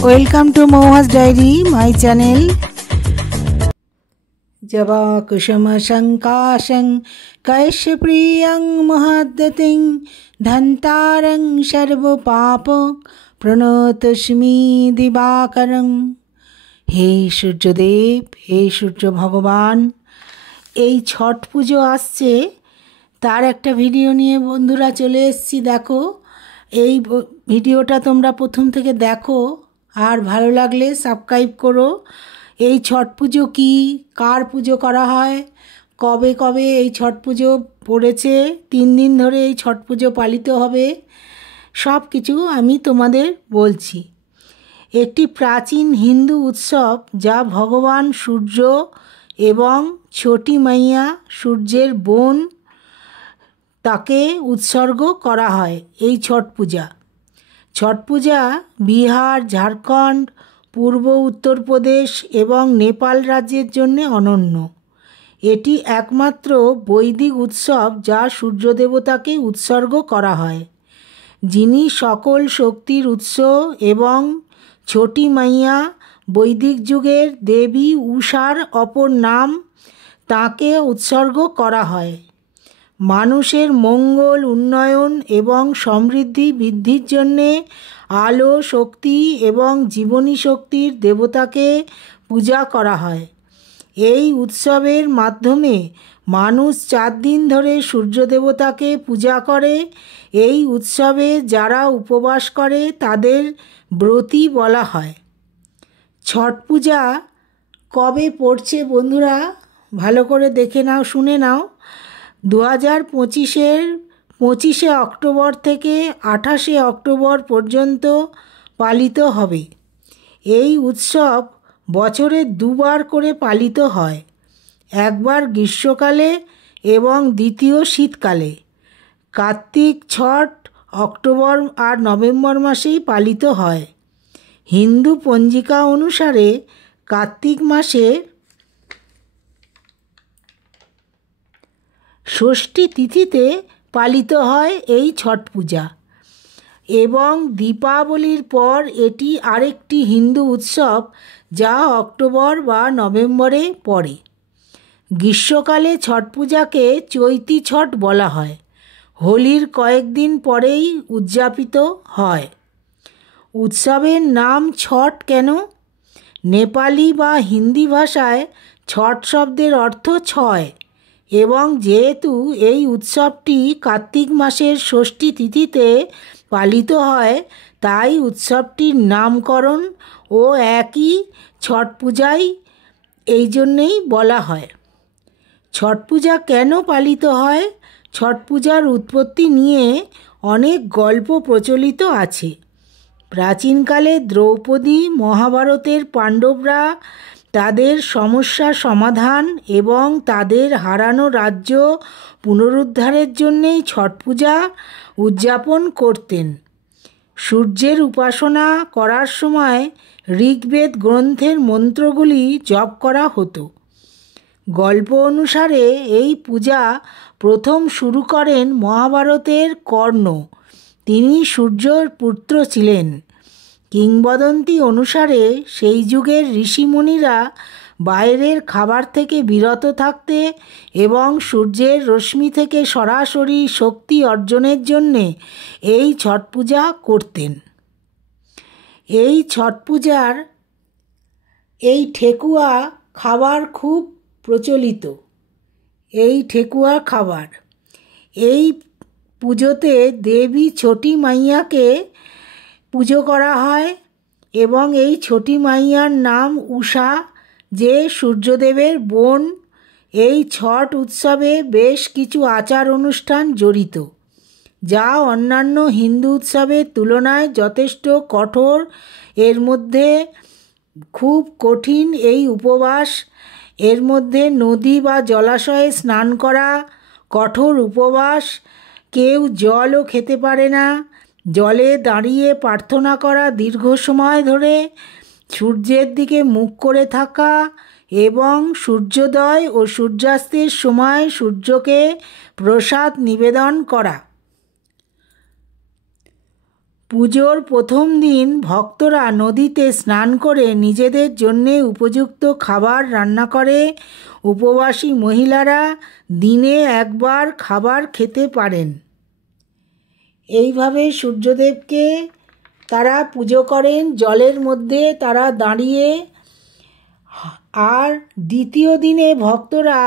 Welcome to Moha's Diary, my channel. जबा कुसुम शंकाशं कैश्यप्रियं महद्गतिं धन्तारं सर्वपाप प्रणतोऽस्मि दिवाकरं। हे সূর্যদেব, হে সূর্য ভগবান, এই ছট পুজো আসছে, তার একটা ভিডিও নিয়ে বন্ধুরা চলে এসেছি। দেখো, এই ভিডিওটা তোমরা প্রথম থেকে দেখো, আর ভালো লাগলে সাবস্ক্রাইব করো। এই ছট পুজো কী, কার পুজো করা হয়, কবে কবে এই ছট পুজো পড়েছে, 3 দিন ধরে এই ছট পুজো পালিত হবে, সব কিছু আমি তোমাদের বলছি। একটি প্রাচীন হিন্দু উৎসব যা ভগবান সূর্য এবং ছোটি মাইয়া সূর্যের বোন তাকে উৎসর্গ করা হয়। এই ছট পূজা বিহার, ঝাড়খণ্ড, পূর্ব উত্তরপ্রদেশ এবং নেপাল রাজ্যের জন্য অনন্য। এটি একমাত্র বৈদিক উৎসব যা সূর্য দেবতাকে উৎসর্গ করা হয়, যিনি সকল শক্তির উৎস, এবং ছোটি মাইয়া বৈদিক যুগের দেবী উষার অপর নাম। তাকে উৎসর্গ করা হয় মানুষের মঙ্গল, উন্নয়ন এবং সমৃদ্ধি বৃদ্ধির জন্যে। আলো, শক্তি এবং জীবনী শক্তির দেবতাকে পূজা করা হয়। এই উৎসবের মাধ্যমে মানুষ 4 দিন ধরে সূর্য দেবতাকে পূজা করে। এই উৎসবে যারা উপবাস করে তাদের ব্রতী বলা হয়। ছট পূজা কবে পড়ছে বন্ধুরা, ভালো করে দেখে নাও, শুনে নাও। 2025-এর 25শে অক্টোবর থেকে 28শে অক্টোবর পর্যন্ত পালিত হবে। এই উৎসব বছরে 2 বার করে পালিত হয়, একবার গ্রীষ্মকালে এবং দ্বিতীয় শীতকালে। কার্তিক ছট অক্টোবর আর নভেম্বর মাসেই পালিত হয়। হিন্দু পঞ্জিকা অনুসারে কার্তিক মাসে ষষ্ঠী তিথিতে পালিত হয় এই ছট পূজা, এবং দীপাবলির পর এটি আরেকটি হিন্দু উৎসব যা অক্টোবর বা নভেম্বরে পড়ে। গ্রীষ্মকালে ছট পূজাকে চৈতি ছট বলা হয়। হোলির কয়েকদিন পরেই উদযাপিত হয়। উৎসবের নাম ছট কেন? নেপালি বা হিন্দি ভাষায় ছট শব্দের অর্থ 6, এবং যেহেতু এই উৎসবটি কার্তিক মাসের ষষ্ঠী তিথিতে পালিত হয়, তাই উৎসবটির নামকরণ ও একই ছট পূজাই এই জন্যেই বলা হয়। ছট পূজা কেন পালিত হয়? ছট পূজার উৎপত্তি নিয়ে অনেক গল্প প্রচলিত আছে। প্রাচীনকালে দ্রৌপদী মহাভারতের পাণ্ডবরা তাদের সমস্যার সমাধান এবং তাদের হারানো রাজ্য পুনরুদ্ধারের জন্যেই ছট পূজা উদযাপন করতেন। সূর্যের উপাসনা করার সময় ঋগ্বেদ গ্রন্থের মন্ত্রগুলি জপ করা হতো। গল্প অনুসারে এই পূজা প্রথম শুরু করেন মহাভারতের কর্ণ। তিনি সূর্যর পুত্র ছিলেন। কিংবদন্তি অনুসারে সেই যুগের ঋষিমুনিরা বাইরের খাবার থেকে বিরত থাকতে এবং সূর্যের রশ্মি থেকে সরাসরি শক্তি অর্জনের জন্যে এই ছট পূজা করতেন। এই ছট পূজার এই ঠেকুয়া খাবার খুব প্রচলিত। এই ঠেকুয়া খাবার, এই পুজোতে দেবী ছোটি মাইয়াকে পুজো করা হয়, এবং এই ছোটি মাইয়ার নাম উষা, যে সূর্যদেবের বোন। এই ছট উৎসবে বেশ কিছু আচার অনুষ্ঠান জড়িত, যা অন্যান্য হিন্দু উৎসবের তুলনায় যথেষ্ট কঠোর। এর মধ্যে খুব কঠিন এই উপবাস, এর মধ্যে নদী বা জলাশয়ে স্নান করা, কঠোর উপবাস, কেউ জলও খেতে পারে না, জলে দাঁড়িয়ে প্রার্থনা করা দীর্ঘ সময় ধরে, সূর্যের দিকে মুখ করে থাকা, এবং সূর্যোদয় ও সূর্যাস্তের সময় সূর্যকে প্রসাদ নিবেদন করা। পুজোর প্রথম দিন ভক্তরা নদীতে স্নান করে নিজেদের জন্যে উপযুক্ত খাবার রান্না করে। উপবাসী মহিলারা দিনে একবার খাবার খেতে পারেন। এইভাবে সূর্যদেবকে তারা পুজো করেন জলের মধ্যে তারা দাঁড়িয়ে। আর দ্বিতীয় দিনে ভক্তরা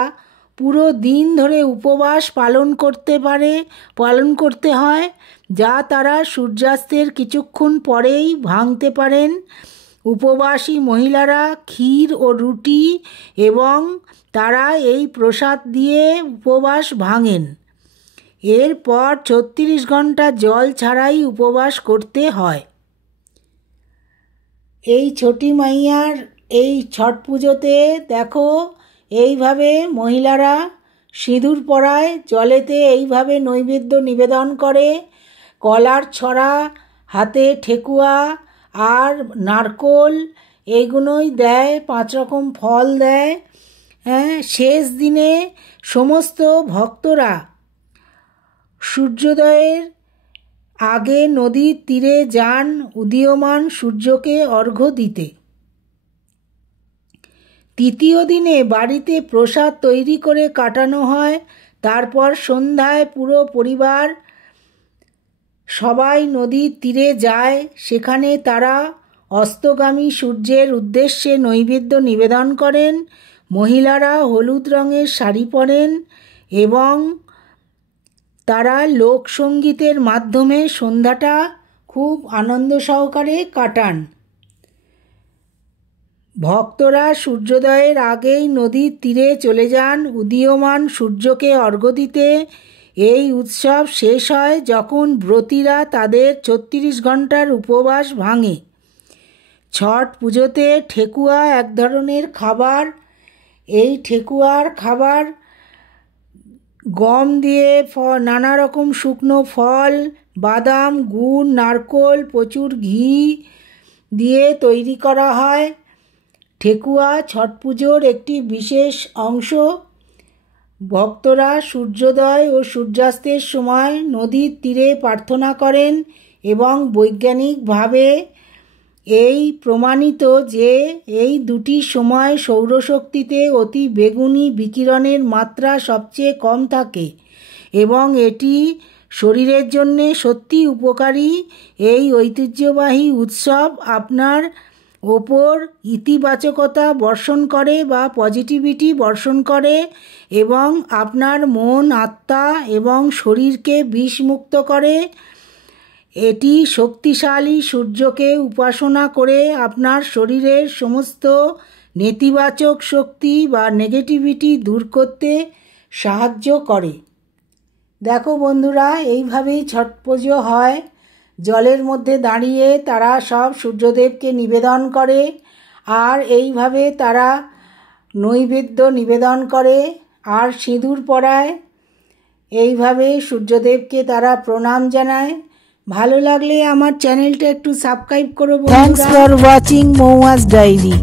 পুরো দিন ধরে উপবাস পালন করতে হয়, যা তারা সূর্যাস্তের কিছুক্ষণ পরেই ভাঙতে পারেন। উপবাসী মহিলারা ক্ষীর ও রুটি এবং তারা এই প্রসাদ দিয়ে উপবাস ভাঙেন। এরপর 36 ঘন্টা জল ছাড়াই উপবাস করতে হয়। এই ছটি মাইয়ার এই ছট পুজোতে দেখো এইভাবে মহিলারা সিঁদুর পরায়, জলেতে এইভাবে নৈবেদ্য নিবেদন করে। কলার ছড়া, হাতে ঠেকুয়া আর নারকোল এইগুলোই দেয়, 5 রকম ফল দেয়। শেষ দিনে সমস্ত ভক্তরা সূর্যোদয়ের আগে নদীর তীরে যান উদীয়মান সূর্যকে অর্ঘ্য দিতে। তৃতীয় দিনে বাড়িতে প্রসাদ তৈরি করে কাটানো হয়। তারপর সন্ধ্যায় পুরো পরিবার সবাই নদীর তীরে যায়। সেখানে তারা অস্তগামী সূর্যের উদ্দেশ্যে নৈবেদ্য নিবেদন করেন। মহিলারা হলুদ রঙের শাড়ি পরেন এবং তারা লোকসঙ্গীতের মাধ্যমে সন্ধ্যাটা খুব আনন্দ সহকারে কাটান। ভক্তরা সূর্যোদয়ের আগেই নদীর তীরে চলে যান উদীয়মান সূর্যকে অর্ঘ্য দিতে। এই উৎসব শেষ হয় যখন ব্রতীরা তাদের 36 ঘন্টার উপবাস ভাঙে। ছট পুজোতে ঠেকুয়া এক ধরনের খাবার। এই ঠেকুয়ার খাবার গম দিয়ে নানা রকম শুকনো ফল, বাদাম, গুড়, নারকোল, প্রচুর ঘি দিয়ে তৈরি করা হয়। ঠেকুয়া ছট পুজোর একটি বিশেষ অংশ। ভক্তরা সূর্যোদয় ও সূর্যাস্তের সময় নদীর তীরে প্রার্থনা করেন এবং বৈজ্ঞানিকভাবে এই প্রমাণিত যে এই দুটি সময় সৌরশক্তিতে অতি বেগুনি বিকিরণের মাত্রা সবচেয়ে কম থাকে এবং এটি শরীরের জন্যে সত্যি উপকারী। এই ঐতিহ্যবাহী উৎসব আপনার ওপর ইতিবাচকতা বর্ষণ করে বা পজিটিভিটি বর্ষণ করে এবং আপনার মন, আত্মা এবং শরীরকে বিষমুক্ত করে। এটি শক্তিশালী সূর্যকে উপাসনা করে আপনার শরীরের সমস্ত নেতিবাচক শক্তি বা নেগেটিভিটি দূর করতে সাহায্য করে। দেখো বন্ধুরা, এইভাবেই ছট পুজো হয়। জলের মধ্যে দাঁড়িয়ে তারা সব সূর্যদেবকে নিবেদন করে আর এইভাবে তারা নৈবেদ্য নিবেদন করে আর সিঁদুর পরায়। এইভাবে সূর্যদেবকে তারা প্রণাম জানায়। ভালো লাগলে আমার চ্যানেলটা একটু সাবস্ক্রাইব করো বন্ধুরা। Thanks for watching Moua's diary.